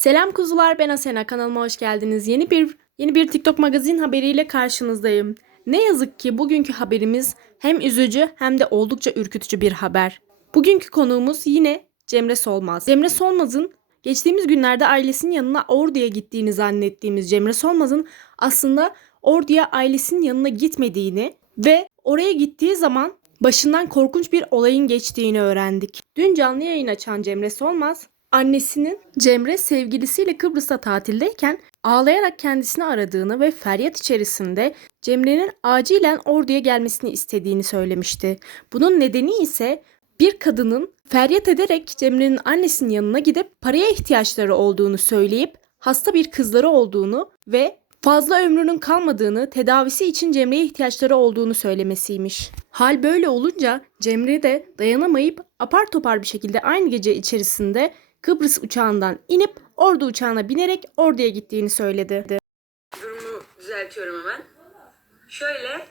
Selam kuzular ben Asena kanalıma hoş geldiniz. Yeni bir yeni bir TikTok magazin haberiyle karşınızdayım. Ne yazık ki bugünkü haberimiz hem üzücü hem de oldukça ürkütücü bir haber. Bugünkü konuğumuz yine Cemre Solmaz. Cemre Solmaz'ın geçtiğimiz günlerde ailesinin yanına Ordu'ya gittiğini zannettiğimiz Cemre Solmaz'ın aslında Ordu'ya ailesinin yanına gitmediğini ve oraya gittiği zaman başından korkunç bir olayın geçtiğini öğrendik. Dün canlı yayın açan Cemre Solmaz Annesinin Cemre sevgilisiyle Kıbrıs'ta tatildeyken ağlayarak kendisini aradığını ve feryat içerisinde Cemre'nin acilen orduya gelmesini istediğini söylemişti. Bunun nedeni ise bir kadının feryat ederek Cemre'nin annesinin yanına gidip paraya ihtiyaçları olduğunu söyleyip hasta bir kızları olduğunu ve fazla ömrünün kalmadığını, tedavisi için Cemre'ye ihtiyaçları olduğunu söylemesiymiş. Hal böyle olunca Cemre de dayanamayıp apar topar bir şekilde aynı gece içerisinde Kıbrıs uçağından inip Ordu uçağına binerek Ordu'ya gittiğini söyledi. Durumu düzeltiyorum hemen. Şöyle.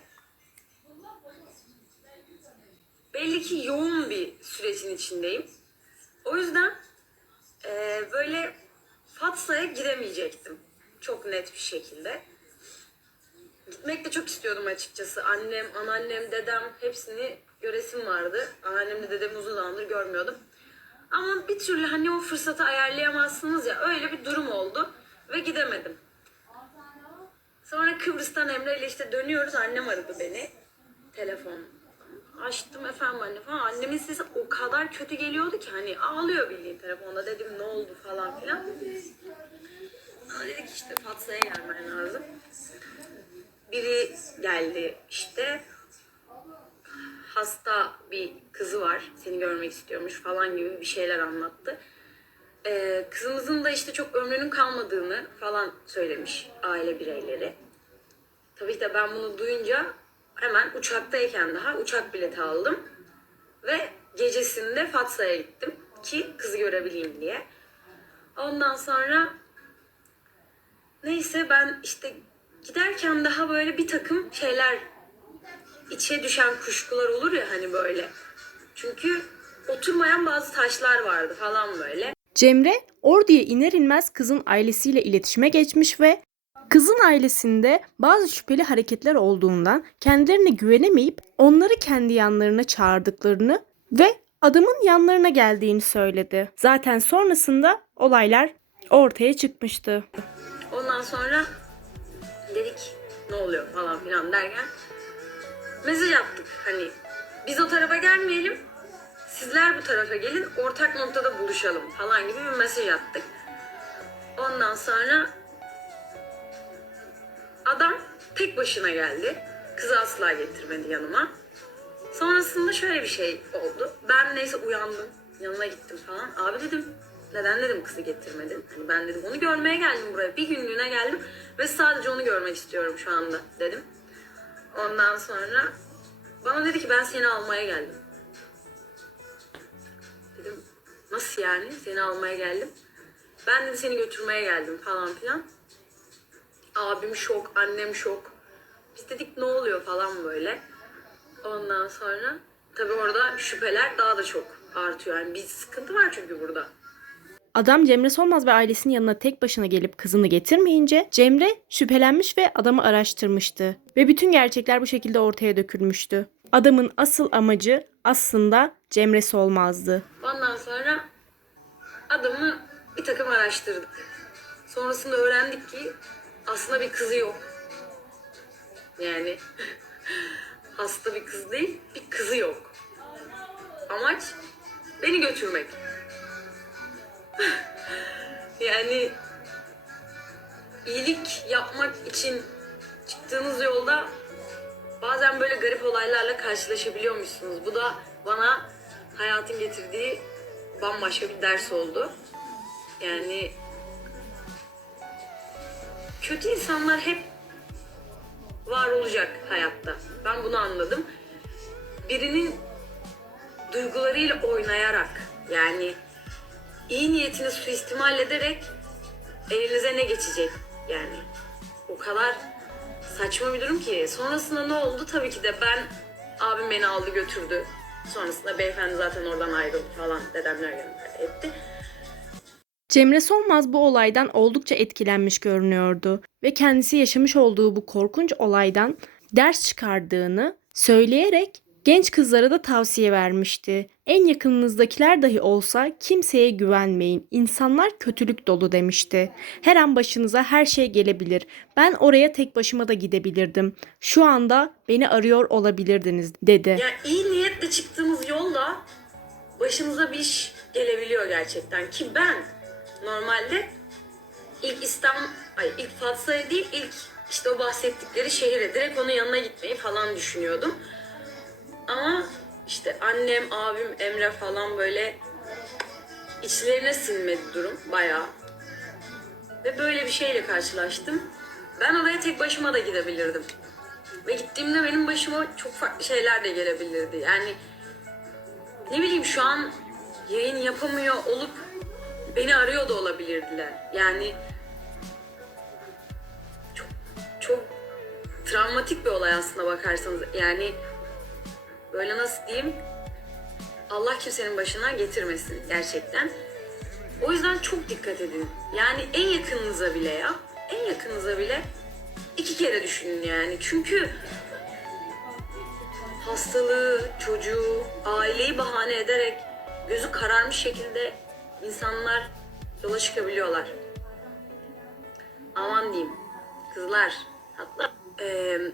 Belli ki yoğun bir sürecin içindeyim. O yüzden eee, böyle Fatsa'ya gidemeyecektim. Çok net bir şekilde. Gitmek de çok istiyordum açıkçası. Annem, anneannem, dedem hepsini göresim vardı. Anneannemle dedemi uzun zamandır görmüyordum. Ama bir türlü hani o fırsatı ayarlayamazsınız ya öyle bir durum oldu ve gidemedim. Sonra Kıbrıs'tan Emre ile işte dönüyoruz. Annem aradı beni. Telefon. Açtım efendim anne falan. Annemin sesi o kadar kötü geliyordu ki hani ağlıyor bildiğin telefonda. Dedim ne oldu falan filan. Aa, dedik işte Fatsa'ya gelmen lazım. Biri geldi işte. Hasta bir kızı var. Seni görmek istiyormuş falan gibi bir şeyler anlattı. Ee, kızımızın da işte çok ömrünün kalmadığını falan söylemiş aile bireyleri. Tabii de ben bunu duyunca hemen uçaktayken daha uçak bileti aldım. Ve gecesinde Fatsa'ya gittim ki kızı görebileyim diye. Ondan sonra neyse ben işte giderken daha böyle bir takım şeyler içe düşen kuşkular olur ya hani böyle. Çünkü oturmayan bazı taşlar vardı falan böyle. Cemre Ordu'ya iner inmez kızın ailesiyle iletişime geçmiş ve kızın ailesinde bazı şüpheli hareketler olduğundan kendilerine güvenemeyip onları kendi yanlarına çağırdıklarını ve adamın yanlarına geldiğini söyledi. Zaten sonrasında olaylar ortaya çıkmıştı. Ondan sonra dedik ne oluyor falan filan derken mesaj attık hani biz o tarafa gelmeyelim sizler bu tarafa gelin ortak noktada buluşalım falan gibi bir mesaj attık. Ondan sonra adam tek başına geldi. Kızı asla getirmedi yanıma. Sonrasında şöyle bir şey oldu. Ben neyse uyandım. Yanına gittim falan. Abi dedim neden dedim kızı getirmedin? Hani ben dedim onu görmeye geldim buraya. Bir günlüğüne geldim ve sadece onu görmek istiyorum şu anda dedim. Ondan sonra bana dedi ki ben seni almaya geldim. Dedim nasıl yani seni almaya geldim. Ben de seni götürmeye geldim falan filan. Abim şok, annem şok. Biz dedik ne oluyor falan böyle. Ondan sonra tabii orada şüpheler daha da çok artıyor. Yani bir sıkıntı var çünkü burada. Adam Cemre Solmaz ve ailesinin yanına tek başına gelip kızını getirmeyince Cemre şüphelenmiş ve adamı araştırmıştı. Ve bütün gerçekler bu şekilde ortaya dökülmüştü. Adamın asıl amacı aslında Cemre Solmaz'dı. Ondan sonra adamı bir takım araştırdık. Sonrasında öğrendik ki aslında bir kızı yok. Yani hasta bir kız değil, bir kızı yok. Amaç beni götürmek. yani iyilik yapmak için çıktığınız yolda bazen böyle garip olaylarla karşılaşabiliyormuşsunuz. Bu da bana hayatın getirdiği bambaşka bir ders oldu. Yani kötü insanlar hep var olacak hayatta. Ben bunu anladım. Birinin duygularıyla oynayarak yani iyi niyetini suistimal ederek elinize ne geçecek yani. O kadar saçma bir durum ki. Sonrasında ne oldu? Tabii ki de ben abim beni aldı götürdü. Sonrasında beyefendi zaten oradan ayrıldı falan. Dedemler yanında etti. Cemre Solmaz bu olaydan oldukça etkilenmiş görünüyordu ve kendisi yaşamış olduğu bu korkunç olaydan ders çıkardığını söyleyerek genç kızlara da tavsiye vermişti. En yakınınızdakiler dahi olsa kimseye güvenmeyin. İnsanlar kötülük dolu demişti. Her an başınıza her şey gelebilir. Ben oraya tek başıma da gidebilirdim. Şu anda beni arıyor olabilirdiniz dedi. Yani iyi niyetle çıktığımız yolda başımıza bir iş gelebiliyor gerçekten. Ki ben normalde ilk İstanbul, ay ilk Fatsa'ya değil ilk işte o bahsettikleri şehire direkt onun yanına gitmeyi falan düşünüyordum. Ama işte annem, abim, Emre falan böyle içlerine sinmedi durum bayağı. Ve böyle bir şeyle karşılaştım. Ben oraya tek başıma da gidebilirdim. Ve gittiğimde benim başıma çok farklı şeyler de gelebilirdi. Yani ne bileyim şu an yayın yapamıyor olup beni arıyor da olabilirdiler. Yani çok çok travmatik bir olay aslında bakarsanız. Yani böyle nasıl diyeyim? Allah kimsenin başına getirmesin gerçekten. O yüzden çok dikkat edin. Yani en yakınınıza bile ya, en yakınınıza bile iki kere düşünün yani. Çünkü hastalığı, çocuğu, aileyi bahane ederek gözü kararmış şekilde insanlar yola çıkabiliyorlar. Aman diyeyim. Kızlar. Hatta eee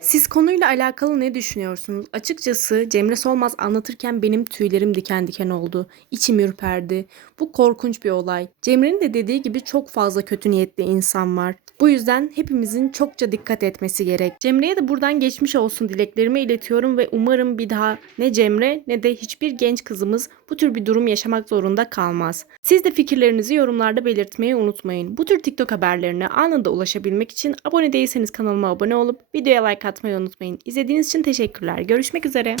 Siz konuyla alakalı ne düşünüyorsunuz? Açıkçası Cemre Solmaz anlatırken benim tüylerim diken diken oldu. İçim ürperdi. Bu korkunç bir olay. Cemre'nin de dediği gibi çok fazla kötü niyetli insan var. Bu yüzden hepimizin çokça dikkat etmesi gerek. Cemre'ye de buradan geçmiş olsun dileklerimi iletiyorum ve umarım bir daha ne Cemre ne de hiçbir genç kızımız bu tür bir durum yaşamak zorunda kalmaz. Siz de fikirlerinizi yorumlarda belirtmeyi unutmayın. Bu tür TikTok haberlerine anında ulaşabilmek için abone değilseniz kanalıma abone olup videoya like atmayı unutmayın. İzlediğiniz için teşekkürler. Görüşmek üzere.